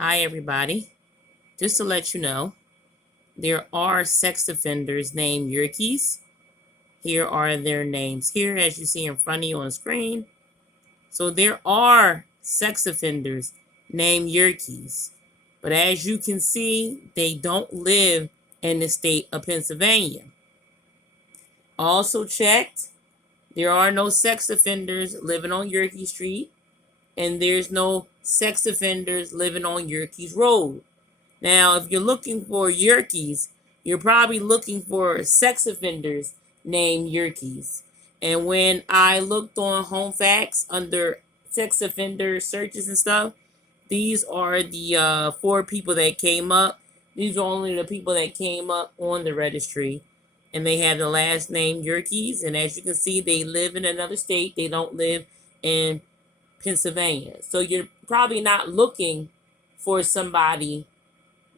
Hi, everybody. Just to let you know, there are sex offenders named Yerkes. Here are their names here, as you see in front of you on the screen. So there are sex offenders named Yerkes. But as you can see, they don't live in the state of Pennsylvania. Also checked, there are no sex offenders living on Yerkes Street, and there's no sex offenders living on Yerkes Road. Now, if you're looking for Yerkes, you're probably looking for sex offenders named Yerkes. And when I looked on Home Facts under sex offender searches and stuff, these are the four people that came up. These are only the people that came up on the registry. And they have the last name Yerkes. And as you can see, they live in another state. They don't live in Pennsylvania. So you're probably not looking for somebody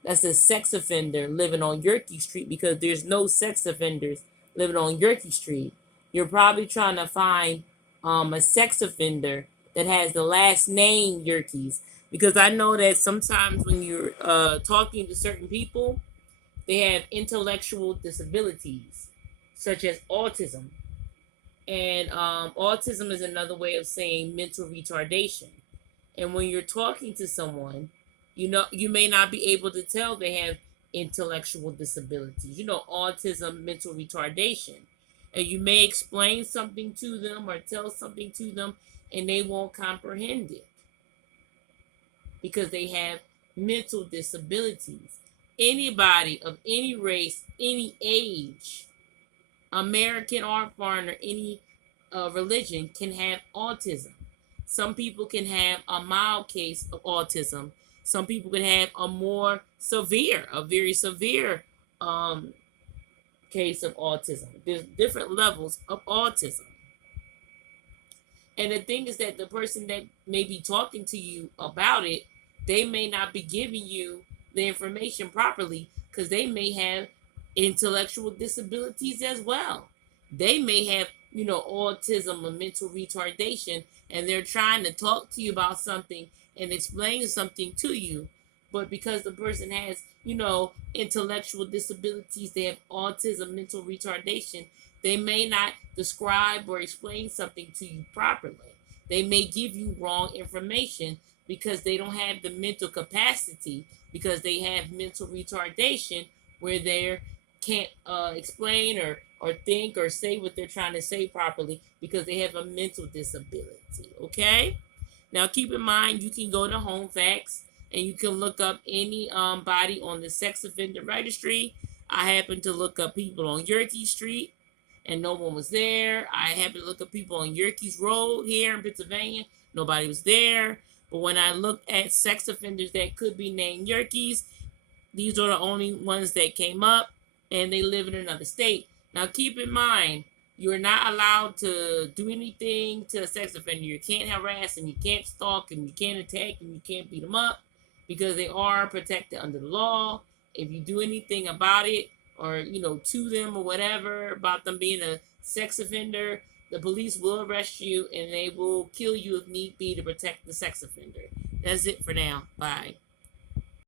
that's a sex offender living on Yerkes Street, because there's no sex offenders living on Yerkes Street. You're probably trying to find a sex offender that has the last name Yerkes, because I know that sometimes when you're talking to certain people, they have intellectual disabilities, such as autism. And autism is another way of saying mental retardation. And when you're talking to someone, you may not be able to tell they have intellectual disabilities, autism, mental retardation. And you may explain something to them or tell something to them, and they won't comprehend it because they have mental disabilities. Anybody of any race, any age, American or foreigner, any religion, can have autism. Some people can have a mild case of autism. Some people can have a very severe um, case of autism. There's different levels of autism. And the thing is that the person that may be talking to you about it, they may not be giving you the information properly, because they may have intellectual disabilities as well. They may have, autism or mental retardation, and they're trying to talk to you about something and explain something to you. But because the person has, intellectual disabilities, they have autism, mental retardation, they may not describe or explain something to you properly. They may give you wrong information because they don't have the mental capacity, because they have mental retardation where they can't explain or think or say what they're trying to say properly because they have a mental disability. Okay? Now keep in mind, you can go to Home Facts and you can look up any body on the sex offender registry. I happen to look up people on Yerkes Street and no one was there. I happened to look up people on Yerkes Road here in Pennsylvania. Nobody was there. But when I looked at sex offenders that could be named Yerkes, these are the only ones that came up, and they live in another state. Now keep in mind, you're not allowed to do anything to a sex offender. You can't harass them, you can't stalk them, you can't attack them, you can't beat them up, because they are protected under the law. If you do anything about it, or to them or whatever about them being a sex offender, the police will arrest you and they will kill you if need be to protect the sex offender. That's it for now. Bye.